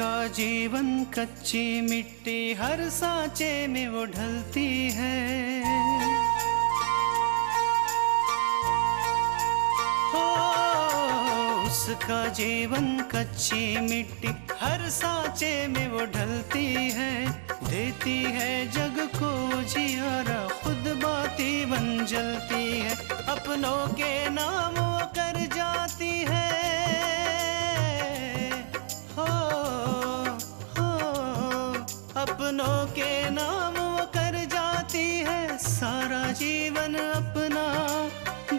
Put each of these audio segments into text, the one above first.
उसका जीवन कच्ची मिट्टी, हर सांचे में वो ढलती है। हो उसका जीवन कच्ची मिट्टी, हर सांचे में वो ढलती है। देती है जग को जियारा, खुद बाती बन जलती है। अपनों के नाम वो कर जाती है। अपनों के नाम वो कर जाती है। सारा जीवन अपना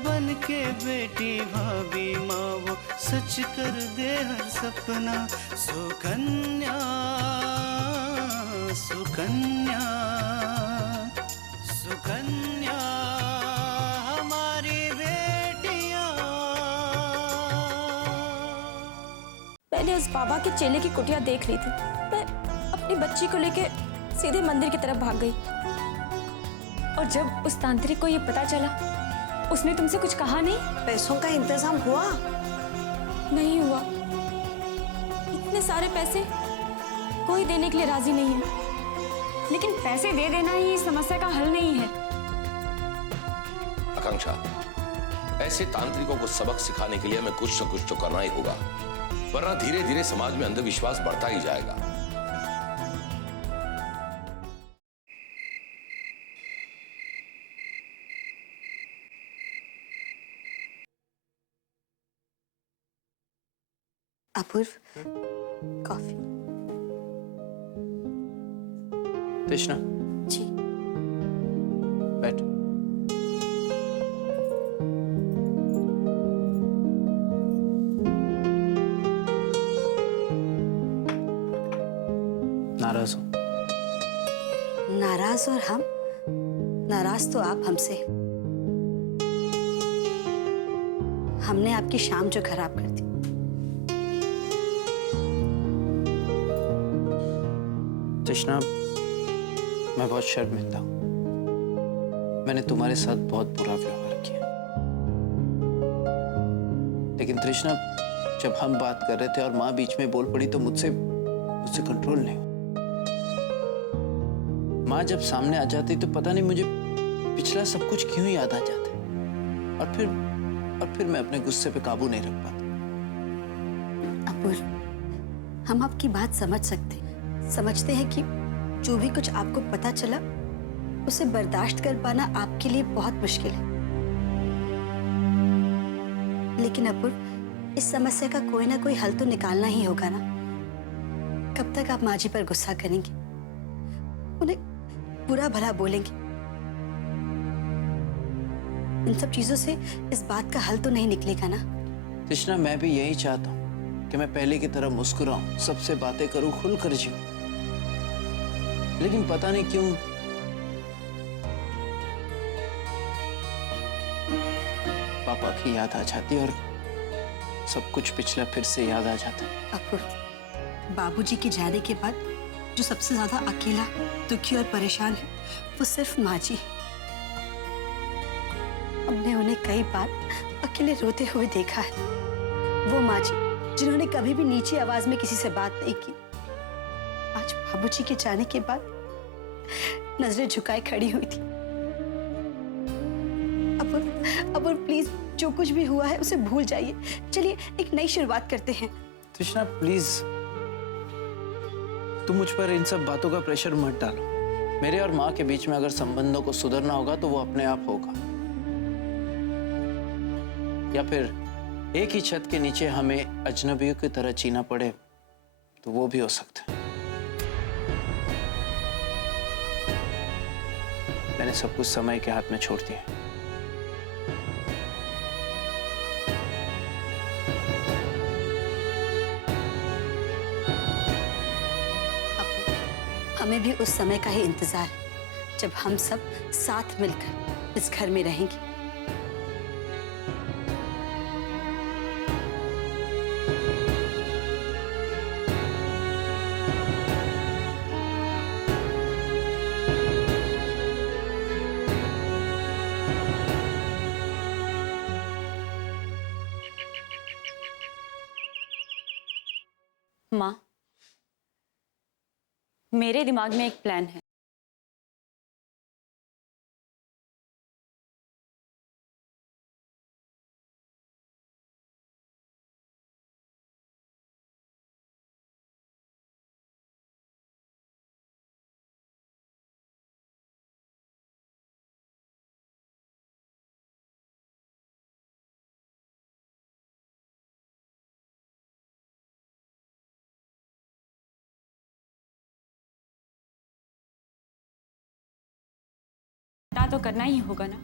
बन के बेटी भाभी माँ वो सच कर दे हर सपना। सुकन्या सुकन्या सुकन्या हमारी बेटियां। मैंने उस बाबा के चेले की कुटिया देख ली थी। मैं अपनी बच्ची को लेके सीधे मंदिर की तरफ भाग गई। और जब उस तांत्रिक को ये पता चला, उसने तुमसे कुछ कहा नहीं? पैसों का इंतजाम हुआ? नहीं हुआ। इतने सारे पैसे कोई देने के लिए राजी नहीं है। लेकिन पैसे दे देना ही इस समस्या का हल नहीं है। आकांक्षा, ऐसे तांत्रिकों को सबक सिखाने के लिए हमें कुछ न कुछ तो करना ही होगा, वरना धीरे धीरे समाज में अंधविश्वास बढ़ता ही जाएगा। अपूर्व, कॉफी। तृष्णा, जी। बैठ। नाराज हो? नाराज? और हम नाराज तो आप हमसे। हमने आपकी शाम जो खराब कर दी। तृष्णा, मैं बहुत शर्मिंदा हूं। मैंने तुम्हारे साथ बहुत बुरा व्यवहार किया। लेकिन तृष्णा, जब हम बात कर रहे थे और माँ बीच में बोल पड़ी तो मुझसे कंट्रोल नहीं हुआ। माँ जब सामने आ जाती तो पता नहीं मुझे पिछला सब कुछ क्यों याद आ जाता। और फिर मैं अपने गुस्से पे काबू नहीं रख पाता। अपूर्व, हम आपकी बात समझते हैं कि जो भी कुछ आपको पता चला उसे बर्दाश्त कर पाना आपके लिए बहुत मुश्किल है। लेकिन अपूर्व, इस समस्या का कोई ना कोई हल तो निकालना ही होगा ना। कब तक आप माँ जी पर गुस्सा करेंगे, उन्हें बुरा भला बोलेंगे? इन सब चीजों से इस बात का हल तो नहीं निकलेगा ना। तृष्णा, मैं भी यही चाहता हूँ कि मैं पहले की तरह मुस्कुराऊं, सबसे बातें करूं, खुलकर जीऊं। लेकिन पता नहीं क्यों पापा की याद आ जाती और सब कुछ पिछला फिर से याद आ जाता है। अपूर्व, बाबूजी के जाने के बाद जो सबसे ज्यादा अकेला, दुखी और परेशान है वो सिर्फ माँ जी। हमने उन्हें कई बार अकेले रोते हुए देखा है। वो माँ जी जिन्होंने कभी भी नीची आवाज में किसी से बात नहीं की, आज बाबूजी के जाने के बाद नजरें झुकाए खड़ी हुई थी। अपूर्व, प्लीज, जो कुछ भी हुआ है उसे भूल जाइए। चलिए एक नई शुरुआत करते हैं। तृष्णा, प्लीज, तुम मुझ पर इन सब बातों का प्रेशर मत डालो। मेरे और माँ के बीच में अगर संबंधों को सुधरना होगा तो वो अपने आप होगा, या फिर एक ही छत के नीचे हमें अजनबियों की तरह जीना पड़े तो वो भी हो सकता है। मैंने सब कुछ समय के हाथ में छोड़ दिया। हमें भी उस समय का ही इंतजार है जब हम सब साथ मिलकर इस घर में रहेंगे। माँ, मेरे दिमाग में एक प्लान है। पता तो करना ही होगा ना।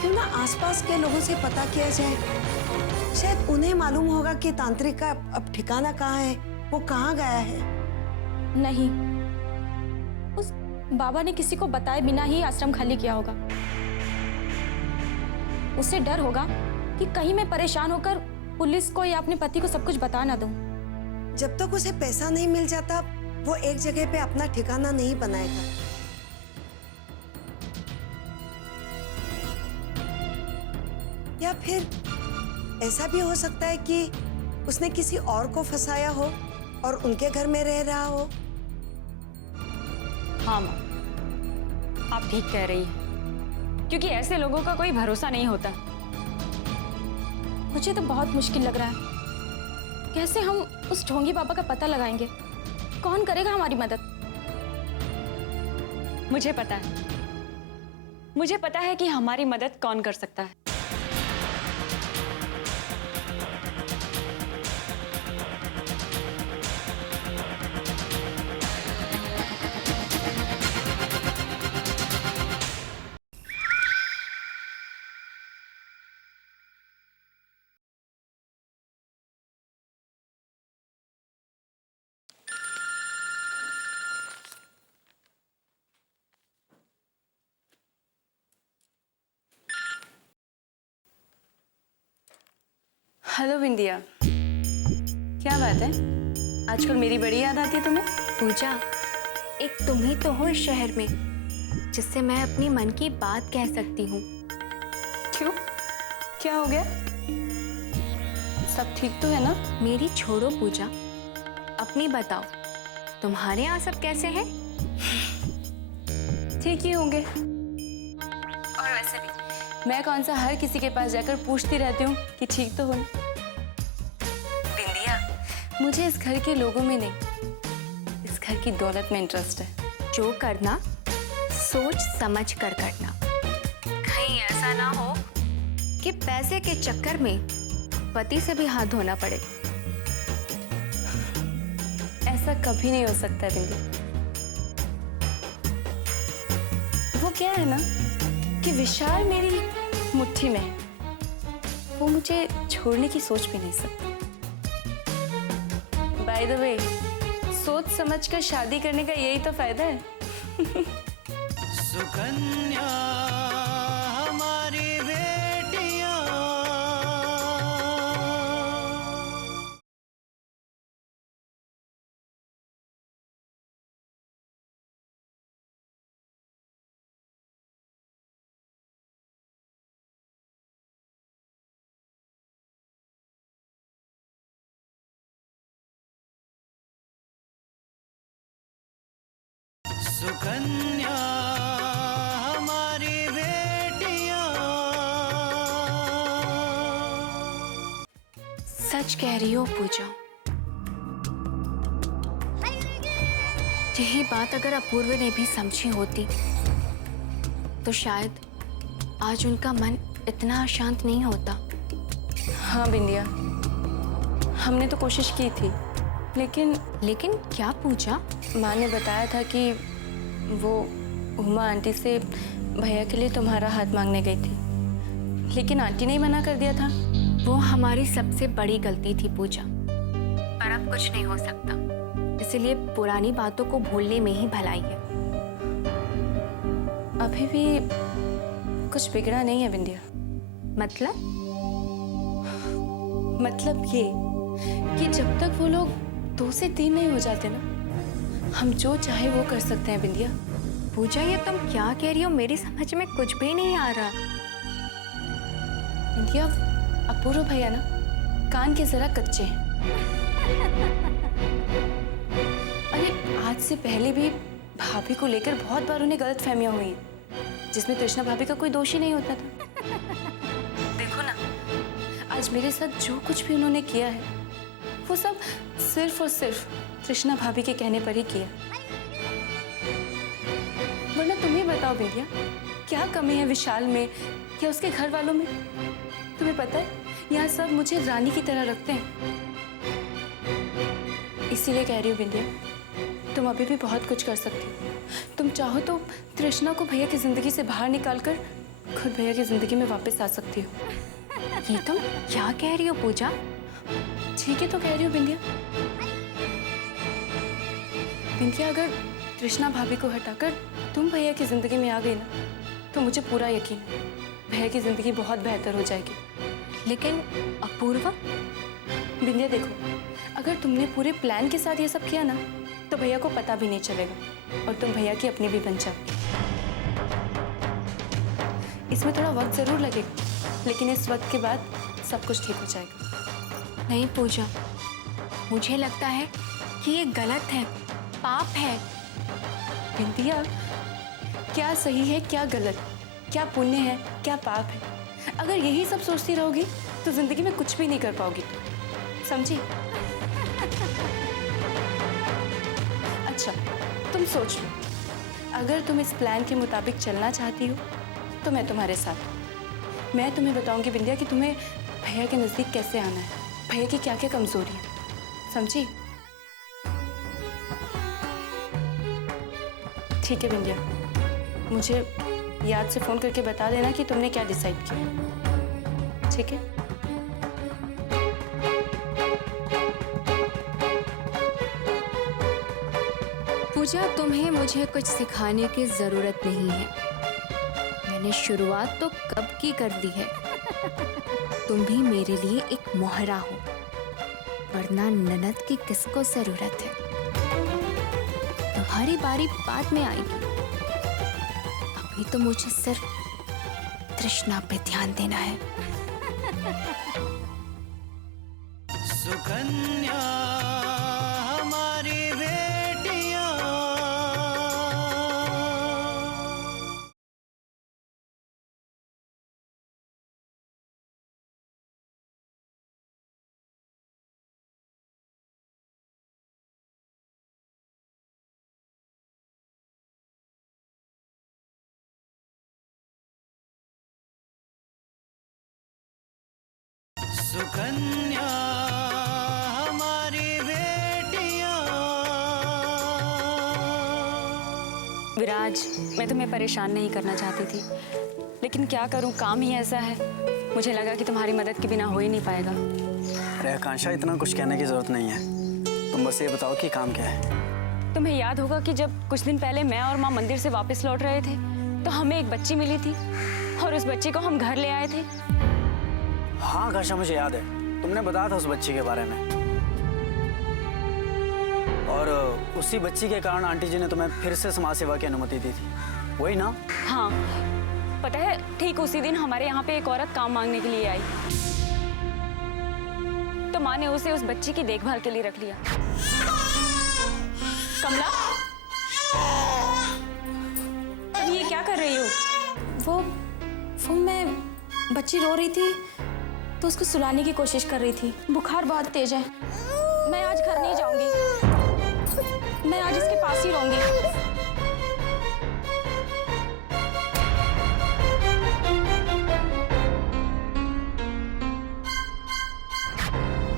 क्यों ना आसपास के लोगों से पता किया जाए। शायद उन्हें मालूम होगा कि तांत्रिक का अब ठिकाना कहाँ है, वो कहाँ गया है। नहीं, उस बाबा ने किसी को बताए बिना ही आश्रम खाली किया होगा। उसे डर होगा कि कहीं मैं परेशान होकर पुलिस को या अपने पति को सब कुछ बता ना दूं। जब तक उसे पैसा नहीं मिल जाता, वो एक जगह पे अपना ठिकाना नहीं बनाएगा। या फिर ऐसा भी हो सकता है कि उसने किसी और को फंसाया हो और उनके घर में रह रहा हो। हाँ माँ, आप ठीक कह रही हैं, क्योंकि ऐसे लोगों का कोई भरोसा नहीं होता। मुझे तो बहुत मुश्किल लग रहा है, कैसे हम उस ढोंगी बाबा का पता लगाएंगे? कौन करेगा हमारी मदद? मुझे पता है कि हमारी मदद कौन कर सकता है। हेलो बिंदिया, क्या बात है? आजकल मेरी बड़ी याद आती है तुम्हें। पूजा, एक तुम ही तो हो इस शहर में जिससे मैं अपनी मन की बात कह सकती हूँ। क्यों, क्या हो गया? सब ठीक तो है ना? मेरी छोड़ो पूजा, अपनी बताओ, तुम्हारे यहाँ सब कैसे हैं? ठीक ही होंगे। और वैसे भी मैं कौन सा हर किसी के पास जाकर पूछती रहती हूँ कि ठीक तो हो ना। बिंदिया, मुझे इस घर के लोगों में नहीं, इस घर की दौलत में इंटरेस्ट है। जो करना सोच समझ कर करना, कहीं ऐसा ना हो कि पैसे के चक्कर में पति से भी हाथ धोना पड़े। ऐसा कभी नहीं हो सकता बिंदी। वो क्या है ना कि विशाल मेरी मुट्ठी में है, वो मुझे छोड़ने की सोच भी नहीं सकता। बाय द वे, सोच समझ कर शादी करने का यही तो फायदा है। सुकन्या हमारी बेटियां, सुकन्या हमारी बेटियां। सच कह रही हो पूजा। यही बात अगर अपूर्व ने भी समझी होती तो शायद आज उनका मन इतना अशांत नहीं होता। हाँ बिंदिया, हमने तो कोशिश की थी, लेकिन क्या पूजा? माँ ने बताया था कि वो उमा आंटी से भैया के लिए तुम्हारा हाथ मांगने गई थी, लेकिन आंटी ने ही मना कर दिया था। वो हमारी सबसे बड़ी गलती थी पूजा, पर अब कुछ नहीं हो सकता। इसलिए पुरानी बातों को भूलने में ही भलाई है। अभी भी कुछ बिगड़ा नहीं है विंध्या। मतलब ये कि जब तक वो लोग 2 से 3 नहीं हो जाते ना, हम जो चाहे वो कर सकते हैं विंध्या। पूजा, ये तुम क्या कह रही हो? मेरी समझ में कुछ भी नहीं आ रहा। विंध्या, अपूर्व भैया ना कान के जरा कच्चे हैं। अरे आज से पहले भी भाभी को लेकर बहुत बार उन्हें गलतफहमियां हुई हैं, जिसमें कृष्णा भाभी का कोई दोष ही नहीं होता था। देखो ना, आज मेरे साथ जो कुछ भी उन्होंने किया है वो सब सिर्फ और सिर्फ कृष्णा भाभी के कहने पर ही किया। वरना तुम ही बताओ बेटिया, क्या कमी है विशाल में या उसके घर वालों में? तुम्हें पता है, यहाँ सब मुझे रानी की तरह रखते हैं। इसीलिए कह रही हूँ बिंदिया, तुम अभी भी बहुत कुछ कर सकती हो। तुम चाहो तो तृष्णा को भैया की जिंदगी से बाहर निकालकर खुद भैया की जिंदगी में वापस आ सकती हो। ये तुम क्या कह रही हो पूजा? ठीक है तो कह रही हूँ बिंदिया। बिंदिया, अगर तृष्णा भाभी को हटाकर तुम भैया की जिंदगी में आ गई ना, तो मुझे पूरा यकीन है भैया की जिंदगी बहुत बेहतर हो जाएगी। लेकिन अपूर्वा, बिंदिया देखो, अगर तुमने पूरे प्लान के साथ ये सब किया ना, तो भैया को पता भी नहीं चलेगा और तुम भैया की अपनी भी बन जाओगी। इसमें थोड़ा वक्त जरूर लगेगा, लेकिन इस वक्त के बाद सब कुछ ठीक हो जाएगा। नहीं पूजा, मुझे लगता है कि ये गलत है, पाप है। बिंदिया, क्या सही है क्या गलत, क्या पुण्य है क्या पाप है, अगर यही सब सोचती रहोगी तो जिंदगी में कुछ भी नहीं कर पाओगी, समझी? अच्छा, तुम सोच लो, अगर तुम इस प्लान के मुताबिक चलना चाहती हो तो मैं तुम्हारे साथ हूँ। मैं तुम्हें बताऊंगी बिंदिया कि तुम्हें भैया के नज़दीक कैसे आना है, भैया की क्या क्या कमजोरी है, समझी? ठीक है बिंदिया, मुझे याद से फोन करके बता देना कि तुमने क्या डिसाइड किया, ठीक है? पूजा, तुम्हें मुझे कुछ सिखाने की जरूरत नहीं है। मैंने शुरुआत तो कब की कर दी है। तुम भी मेरे लिए एक मोहरा हो, वरना ननद की किसको जरूरत है? तुम्हारी बारी बाद में आएगी। अभी तो मुझे सिर्फ तृष्णा पे ध्यान देना है। सुकन्या हमारी बेटियां, सुकन्या हमारी बेटियां। विराज, मैं तुम्हें परेशान नहीं करना चाहती थी, लेकिन क्या करूं, काम ही ऐसा है। मुझे लगा कि तुम्हारी मदद के बिना हो ही नहीं पाएगा। अरे आकांक्षा, इतना कुछ कहने की जरूरत नहीं है। तुम बस ये बताओ कि काम क्या है। तुम्हें याद होगा कि जब कुछ दिन पहले मैं और माँ मंदिर से वापस लौट रहे थे तो हमें एक बच्ची मिली थी और उस बच्ची को हम घर ले आए थे। हाँ आकांक्षा, मुझे याद है, तुमने बताया था उस बच्ची के बारे में। और उसी बच्ची के कारण आंटी जी ने तुम्हें फिर से समाज सेवा की अनुमति दी थी, वही ना? हाँ, पता है, ठीक उसी दिन हमारे यहाँ पे एक औरत काम मांगने के लिए आई, तो माँ ने उसे उस बच्ची की देखभाल के लिए रख लिया। कमला, तुम ये क्या कर रही हो? वो मैं बच्ची रो रही थी तो उसको सुलाने की कोशिश कर रही थी। बुखार बहुत तेज है, मैं आज घर नहीं जाऊंगी, मैं आज इसके पास ही रहूंगी।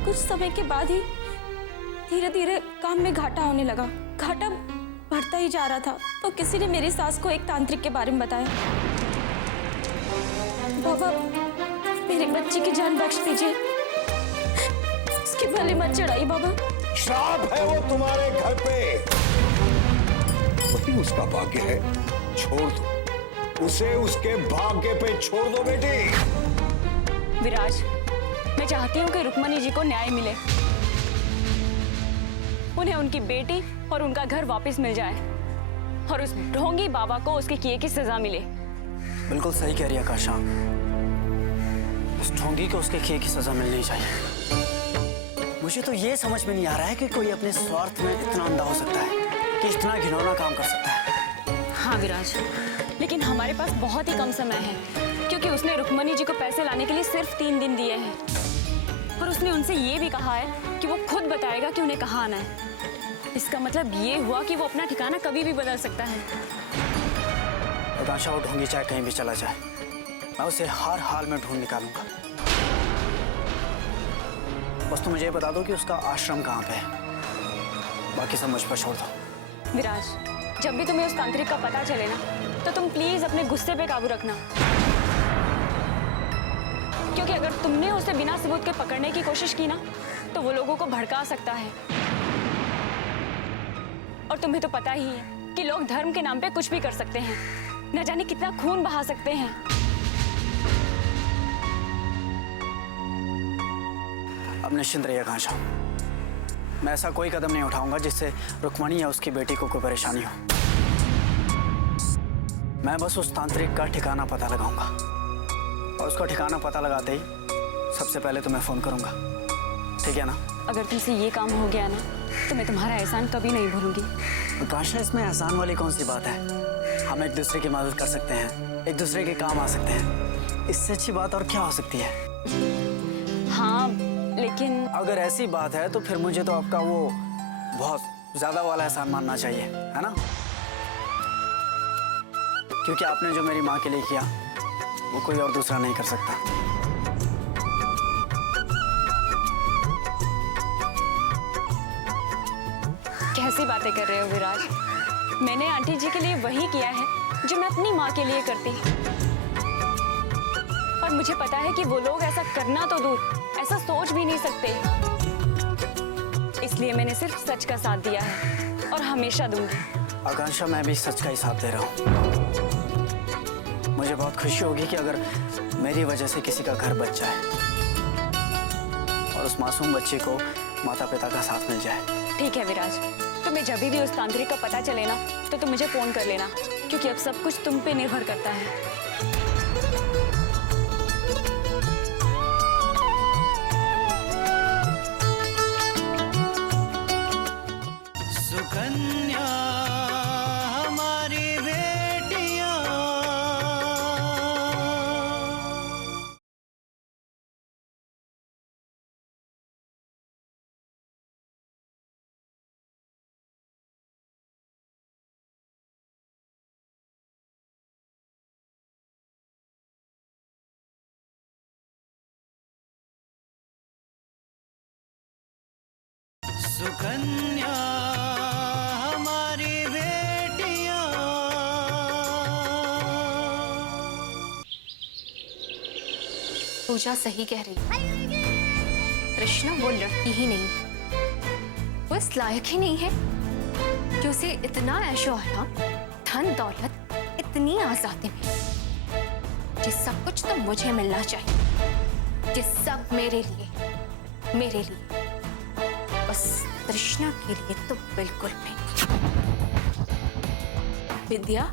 कुछ समय के बाद ही धीरे धीरे काम में घाटा होने लगा। घाटा बढ़ता ही जा रहा था तो किसी ने मेरी सास को एक तांत्रिक के बारे में बताया। बाबा, मेरी बच्ची की जान बख्श दीजिए, उसकी भले मत चढ़ाई बाबा, श्राप है वो तुम्हारे घर पे। वही उसका भाग्य है, छोड़ दो उसे, उसके भाग्य पे छोड़ दो बेटी। विराज, मैं चाहती हूँ कि रुक्मणी जी को न्याय मिले, उन्हें उनकी बेटी और उनका घर वापस मिल जाए और उस ढोंगी बाबा को उसके किए की सजा मिले। बिल्कुल सही कह रही है आकाशा, उस ढोंगी को उसके किए की सजा मिलनी चाहिए। मुझे तो ये समझ में नहीं आ रहा है कि कोई अपने स्वार्थ में इतना अंधा हो सकता है कि इतना घिनौना काम कर सकता है। हाँ विराज, लेकिन हमारे पास बहुत ही कम समय है, क्योंकि उसने रुक्मणी जी को पैसे लाने के लिए सिर्फ 3 दिन दिए हैं और उसने उनसे ये भी कहा है कि वो खुद बताएगा कि उन्हें कहाँ आना है। इसका मतलब ये हुआ कि वो अपना ठिकाना कभी भी बदल सकता है। आकांक्षा, वो ढोंगी चाहे कहीं भी चला जाए, मैं उसे हर हाल में ढूंढ निकालूंगा। बस तुम मुझे ये बता दो कि उसका आश्रम कहाँ पे है, बाकी सब मुझ पर छोड़ दो। विराज, जब भी तुम्हें उस तांत्रिक का पता चले ना, तो तुम प्लीज अपने गुस्से पे काबू रखना, क्योंकि अगर तुमने उसे बिना सबूत के पकड़ने की कोशिश की ना, तो वो लोगों को भड़का सकता है। और तुम्हें तो पता ही है कि लोग धर्म के नाम पे कुछ भी कर सकते हैं, न जाने कितना खून बहा सकते हैं। अब निश्चिंत रहिए आकांक्षा, मैं ऐसा कोई कदम नहीं उठाऊंगा जिससे रुक्मणी या उसकी बेटी को कोई परेशानी हो। मैं बस उस तांत्रिक का ठिकाना पता लगाऊंगा और उसका ठिकाना पता लगाते ही सबसे पहले तुम्हें फोन करूंगा, ठीक है ना? अगर तुमसे ये काम हो गया ना, तो मैं तुम्हारा एहसान कभी नहीं भूलूंगी। आकांक्षा, इसमें एहसान वाली कौन सी बात है? हम एक दूसरे की मदद कर सकते हैं, एक दूसरे के काम आ सकते हैं, इससे अच्छी बात और क्या हो सकती है? हाँ, लेकिन अगर ऐसी बात है तो फिर मुझे तो आपका वो बहुत ज्यादा वाला एहसान मानना चाहिए, है ना? क्योंकि आपने जो मेरी माँ के लिए किया वो कोई और दूसरा नहीं कर सकता। कैसी बातें कर रहे हो विराज? मैंने आंटी जी के लिए वही किया है जो मैं अपनी माँ के लिए करती। और मुझे पता है कि वो लोग ऐसा करना तो दूर, ऐसा सोच भी नहीं सकते। इसलिए मैंने सिर्फ सच का साथ दिया है और हमेशा दूंगी। आकांक्षा, मैं भी सच का ही साथ दे रहा हूँ। मुझे बहुत खुशी होगी कि अगर मेरी वजह से किसी का घर बच जाए और उस मासूम बच्चे को माता पिता का साथ मिल जाए। ठीक है विराज, तुम्हें जब भी उस तांत्रिक का पता चले ना, तो तुम मुझे फोन कर लेना, क्योंकि अब सब कुछ तुम पे निर्भर करता है। सुकन्या हमारी बेटियां, सुकन्या हमारी बेटियां। पूजा सही कह रही है। कृष्णा वो लड़की ही नहीं, वो इस लायक ही नहीं है कि उसे इतना ऐशो आराम, धन दौलत, इतनी आजादी मिले। जिस सब कुछ तो मुझे मिलना चाहिए, जिस सब मेरे लिए, बस कृष्णा के लिए तो बिल्कुल नहीं। विद्या,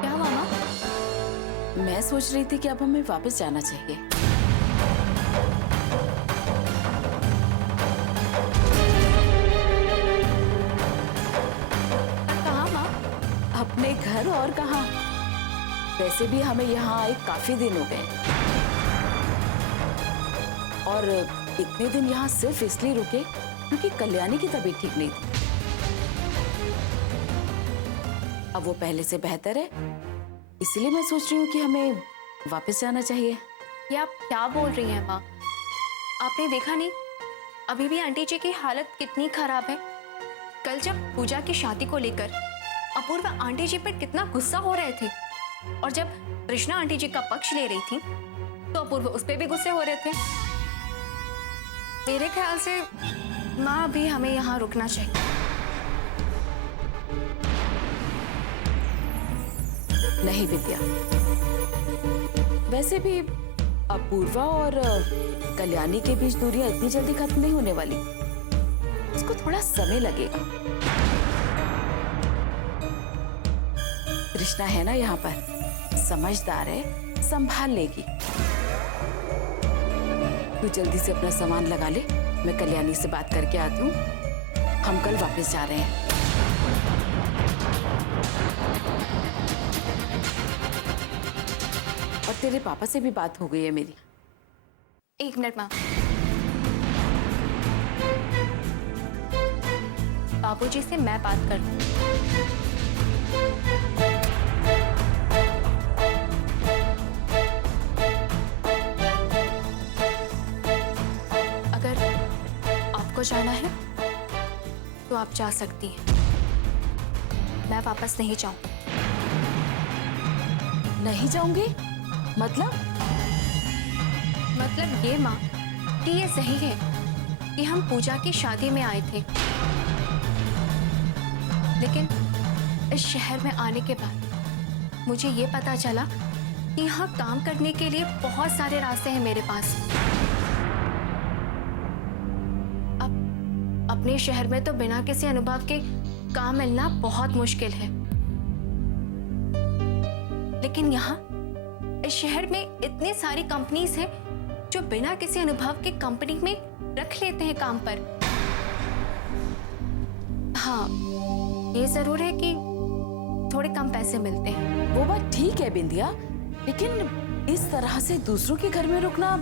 क्या हुआ माँ? मैं सोच रही थी कि अब हमें वापस जाना चाहिए। कहाँ माँ? अपने घर और कहाँ? वैसे भी हमें यहाँ आए काफी दिन हो गए और इतने दिन यहाँ सिर्फ इसलिए रुके क्योंकि कल्याणी की तबीयत ठीक नहीं थी। अब वो पहले से बेहतर है, इसीलिए मैं सोच रही हूँ कि हमें वापस जाना चाहिए। ये आप क्या बोल रही हैं माँ? आपने देखा नहीं अभी भी आंटी जी की हालत कितनी खराब है। कल जब पूजा की शादी को लेकर अपूर्वा आंटी जी पर कितना गुस्सा हो रहे थे और जब कृष्णा आंटी जी का पक्ष ले रही थी तो अपूर्व उस पर भी गुस्से हो रहे थे। मेरे ख्याल से माँ अभी हमें यहाँ रुकना चाहिए। नहीं विद्या, वैसे भी अपूर्वा और कल्याणी के बीच दूरियां इतनी जल्दी खत्म नहीं होने वाली, उसको थोड़ा समय लगेगा। कृष्णा है ना यहाँ पर, समझदार है, संभाल लेगी। तू जल्दी से अपना सामान लगा ले, मैं कल्याणी से बात करके आती हूँ। हम कल वापस जा रहे हैं। और तेरे पापा से भी बात हो गई है मेरी। एक मिनट माँ। बाबूजी से मैं बात कर लूं। अगर आपको जाना है तो आप जा सकती हैं, मैं वापस नहीं जाऊंगी। नहीं जाऊंगी? मतलब ये माँ कि ये सही है कि हम पूजा की शादी में आए थे, लेकिन इस शहर में आने के बाद मुझे ये पता चला कि यहाँ काम करने के लिए बहुत सारे रास्ते हैं मेरे पास। अब अपने शहर में तो बिना किसी अनुभव के काम मिलना बहुत मुश्किल है, लेकिन यहाँ इस शहर में इतनी सारी कंपनीज हैं जो बिना किसी अनुभव के कंपनी में रख लेते हैं काम पर। हाँ, ये जरूर है कि थोड़े कम पैसे मिलते हैं। वो बात ठीक है बिंदिया, लेकिन इस तरह से दूसरों के घर में रुकना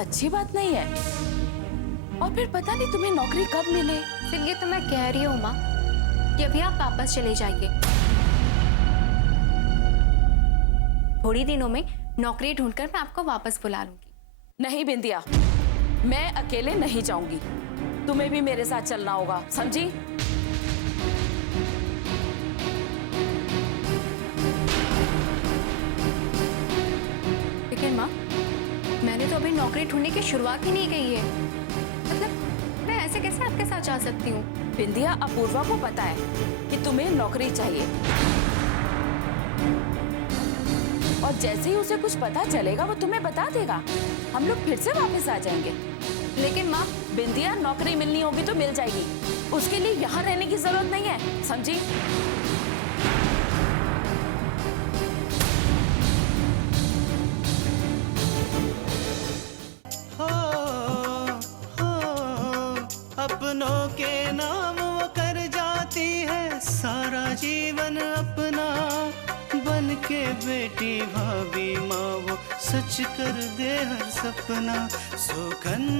अच्छी बात नहीं है। और फिर पता नहीं तुम्हें नौकरी कब मिले। इसलिए तो मैं कह रही हूँ माँ कि अभी आप वापस चले जाइए। थोड़ी दिनों में नौकरी ढूंढकर मैं आपको वापस बुला लूंगी। नहीं बिंदिया, मैं अकेले नहीं जाऊंगी, तुम्हें भी मेरे साथ चलना होगा, समझी? लेकिन माँ, मैंने तो अभी नौकरी ढूंढने की शुरुआत ही नहीं की है। मतलब मैं ऐसे कैसे आपके साथ जा सकती हूँ? बिंदिया, अपूर्वा को पता है कि तुम्हें नौकरी चाहिए, और जैसे ही उसे कुछ पता चलेगा वो तुम्हें बता देगा। हम लोग फिर से वापस आ जाएंगे। लेकिन माँ, बिंदिया, नौकरी मिलनी होगी तो मिल जाएगी, उसके लिए यहाँ रहने की जरूरत नहीं है, समझी? अपनों के नाम वो कर जाती है सारा जीवन अपना, बन के बेटी भाभी माँ वो सच कर दे हर सपना। सुकन्या